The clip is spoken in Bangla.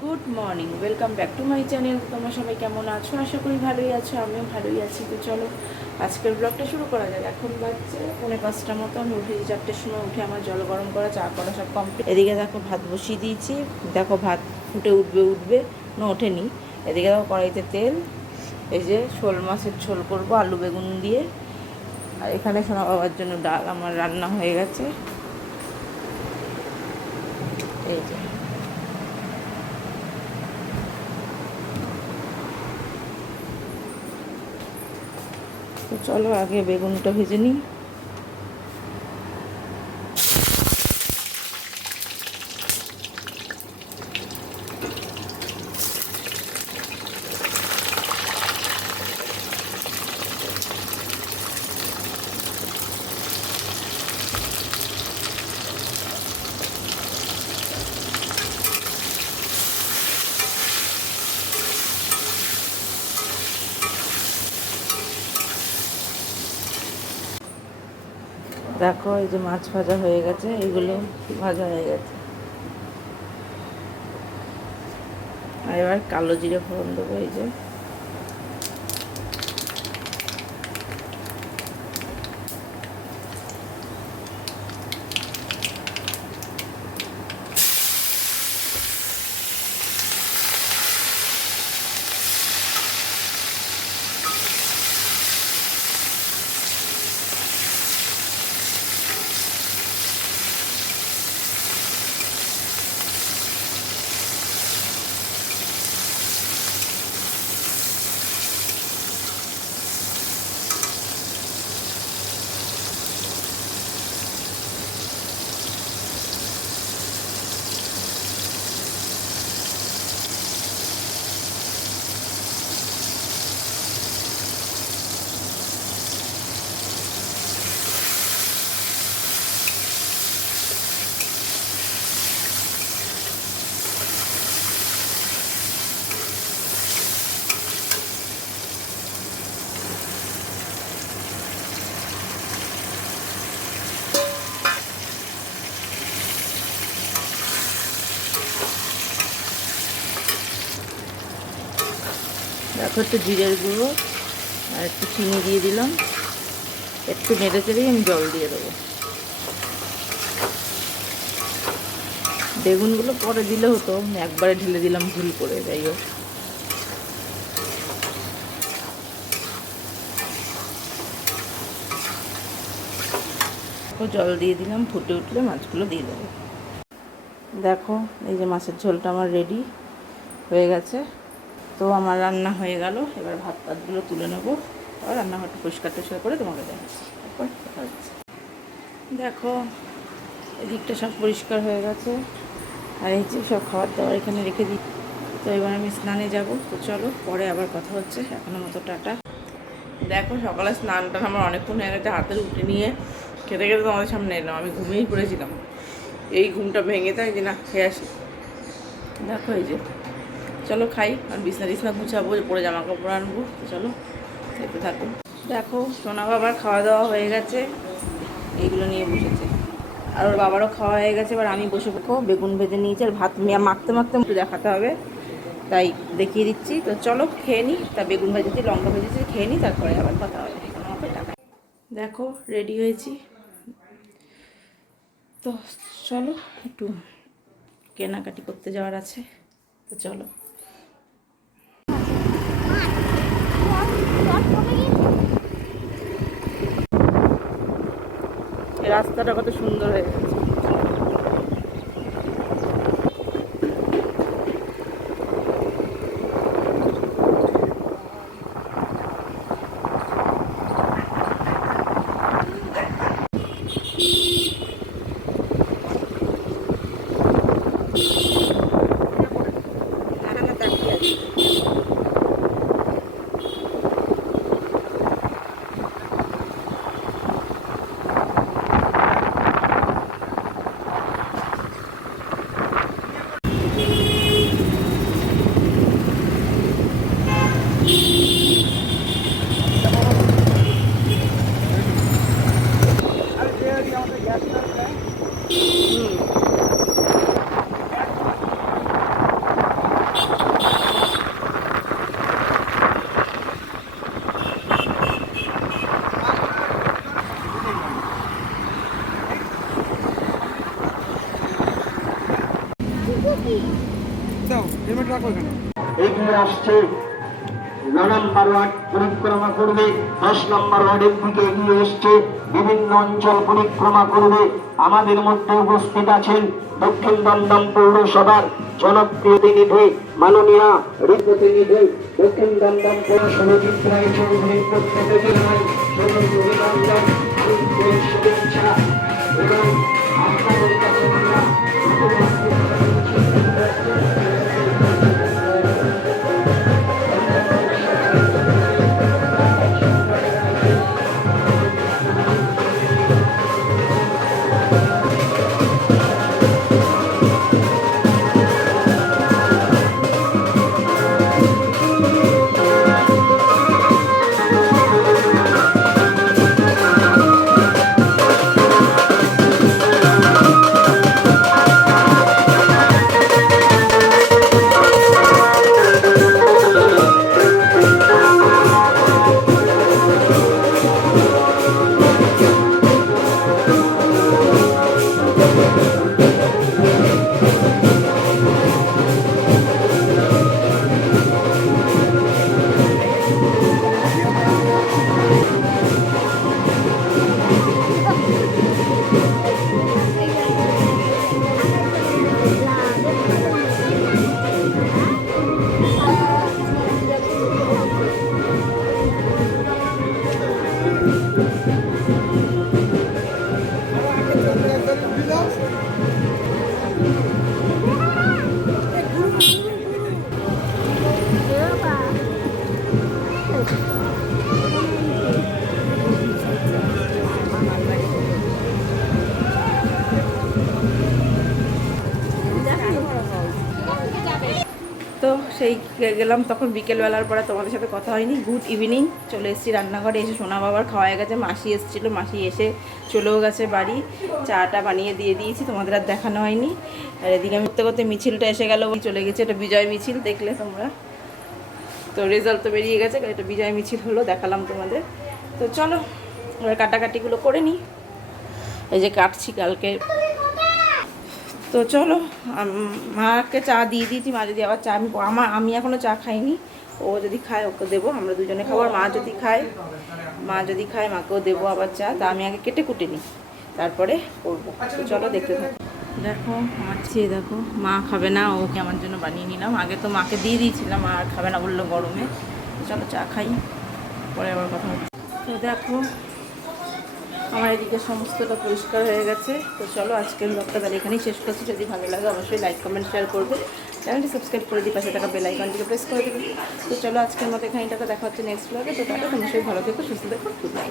Good morning welcome back to my channel তোমরা সবাই কেমন আছো? আশা করি ভালোই আছো, আমিও ভালোই আছি। তো চলো, আজকের ব্লগটা শুরু করা যাক। এখন বাজছে পৌনে পাঁচটা মতো। আমি উঠেছি চারটের সময় উঠে আমার জল গরম করা, চা করা সব কমপ্লিট এদিকে দেখো ভাত বসিয়ে দিয়েছি। দেখো ভাত ফুটে উঠবে উঠবে। না, ওঠেনি। এদিকে দেখো কড়াইতে তেল, এই যে শোল মাছের ঝোল করব, আলু বেগুন দিয়ে। আর এখানে সোনা বাবার জন্য ডাল, আমার রান্না হয়ে গেছে। এই যে। তো চলো আগে বেগুনটা ভেজে নিই। দেখো এই যে মাছ ভাজা হয়ে গেছে, এগুলো ভাজা হয়ে গেছে। আর এবার কালো জিরে ফোড়ন দেবো, এই যে। দেখো একটু জিরের গুঁড়ো আর একটু চিনি দিয়ে দিলাম। একটু নেড়ে চেড়েই আমি জল দিয়ে দেবো। বেগুনগুলো পরে দিলে হতো একবারে ঢেলে দিলাম ভুল করে, যাই হোক। জল দিয়ে দিলাম, ফুটে উঠলে মাছগুলো দিয়ে দেবো। দেখো, এই যে মাছের ঝোলটা আমার রেডি হয়ে গেছে। তো আমার রান্না হয়ে গেল। এবার ভাত টাতগুলো তুলে নেব। আর রান্নাঘরটা পরিষ্কার টরিষ্কার করে তোমাকে দেখাচ্ছি। তারপর দেখো, এদিকটা সব পরিষ্কার হয়ে গেছে। আর এই যে সব খাবার দাবার এখানে রেখে দিই। তো এবার আমি স্নানে যাব। তো চলো, পরে আবার কথা হচ্ছে। এখনও মতো টাটা। দেখো, সকালে স্নানটা আমার অনেকক্ষণ হয়ে গেছে হাতে উঠে নিয়ে। খেতে খেতে তোমাদের সামনে এলাম। আমি ঘুমিয়েই পড়েছিলাম। এই ঘুমটা ভেঙে তাই যে না, খেয়ে আসি। দেখো এই যে চলো খাই, আর বিছনা টিছনা গুছাবো, পরে জামা কাপড় আনব, তো চলো খেতে থাকো। দেখো, সোনা বাবার খাওয়া দাওয়া হয়ে গেছে, এইগুলো নিয়ে বসেছে। আর ওর বাবারও খাওয়া হয়ে গেছে, এবার আমি বসে দেখো বেগুন ভেজে নিয়েছি, আর ভাত মাখতে মাখতে একটু দেখাতে হবে। তাই দেখিয়ে দিচ্ছি, তো চলো খেয়ে নিই তা বেগুন ভেজেছি, লঙ্কা ভেজেছি, খেয়ে নিই তারপরে আবার কথা হবে। টাকা দেখো, রেডি হয়েছি। তো চলো, একটু কেনাকাটি করতে যাওয়ার আছে, তো চলো এই রাস্তাটা কত সুন্দর হয়ে গেছে। এখানে। আসছে ন নম্বর পরিক্রমা করবে, দশ নম্বর ওয়ার্ডের দিকে এগিয়ে এসছে, বিভিন্ন অঞ্চল পরিক্রমা করবে, আমাদের মধ্যে উপস্থিত আছেন দক্ষিণ দমদম পৌরসভার জনপ্রিয় প্রতিনিধি মাননীয় প্রতিনিধি দক্ষিণ দমদম থেকে নয় চৌধুরী শুভেচ্ছা এবং সেই গেলাম তখন বিকেলবেলার পরে তোমাদের সাথে কথা হয়নি। গুড ইভিনিং চলে এসেছি রান্নাঘরে। এসে সোনা বাবার খাওয়া গেছে, মাসি এসেছিল, মাসি এসে চলেও গেছে বাড়ি। চাটা বানিয়ে দিয়ে দিয়েছি, তোমাদের আর দেখানো হয়নি। আর এদিকে করতে করতে মিছিলটা এসে গেল চলে গেছে, এটা বিজয় মিছিল, দেখলে তোমরা। তো রেজাল্ট তো বেরিয়ে গেছে এটা বিজয় মিছিল হলো, দেখালাম তোমাদের। তো চলো, এবার কাটাকাটিগুলো করে নিই। এই যে কাটছি কালকে। তো চলো মাকে চা দিয়ে দিয়েছি মা যদি আবার চা আমি আমার আমি এখনও চা খাইনি। ও যদি খায় ওকে দেবো আমরা দুজনে খাব। আর মা যদি খায় মা যদি খায় মাকেও দেবো আবার চা। তা আমি আগে কেটে কুটে নিই তারপরে করব। তো চলো দেখতে থাকো। দেখো আমার চেয়ে দেখো মা খাবে না ওকে আমার জন্য বানিয়ে নিলাম। আগে তো মাকে দিয়ে দিয়েছিলাম আর খাবে না বলল গরমে। তো চলো চা খাই পরে আবার কথা তো দেখো আমার এদিকে সমস্তটা পরিষ্কার হয়ে গেছে। তো চলো আজকের ব্লগটা তাহলে এখানেই শেষ করছি। যদি ভালো লাগে অবশ্যই লাইক কমেন্ট শেয়ার করবে। চ্যানেলটি সাবস্ক্রাইব করে দিই, পাশে থাকা বেল আইকনটিকে প্রেস করে দেবে। তো চলো আজকের মতো এখানে টাকা দেখা হচ্ছে নেক্সট ব্লগে তো তোমার সবাই ভালো থেকো, সুস্থ নাইট